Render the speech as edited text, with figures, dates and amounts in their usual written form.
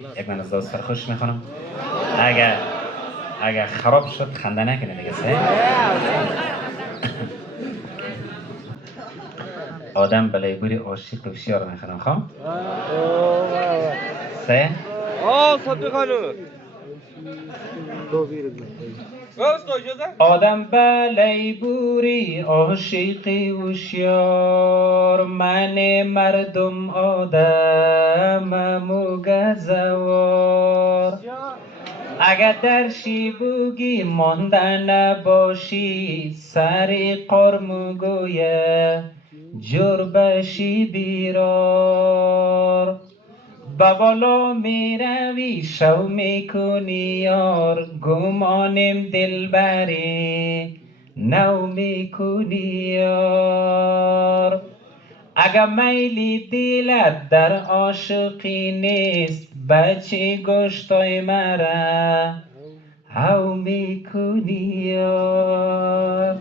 یک من از دوست خوش میخوانم. اگر خراب شد خنده نکنه دیگه. سه آدم بلای بوری عاشق و شیار میخوانم. خب سه صدق خانم آدم بلای بوری عاشقی و شیار، من مردم آدمم و گزوار. اگر در شی بوگی مانده نباشی، سری قرم گویه جور بشی بیرار. به بالا می روی شو می کنی یار، گمانم دلبری نو می کنی یار. اگر میلی دلت در عاشقی نیست، بچه گشتای مرا هاو می کنی یار.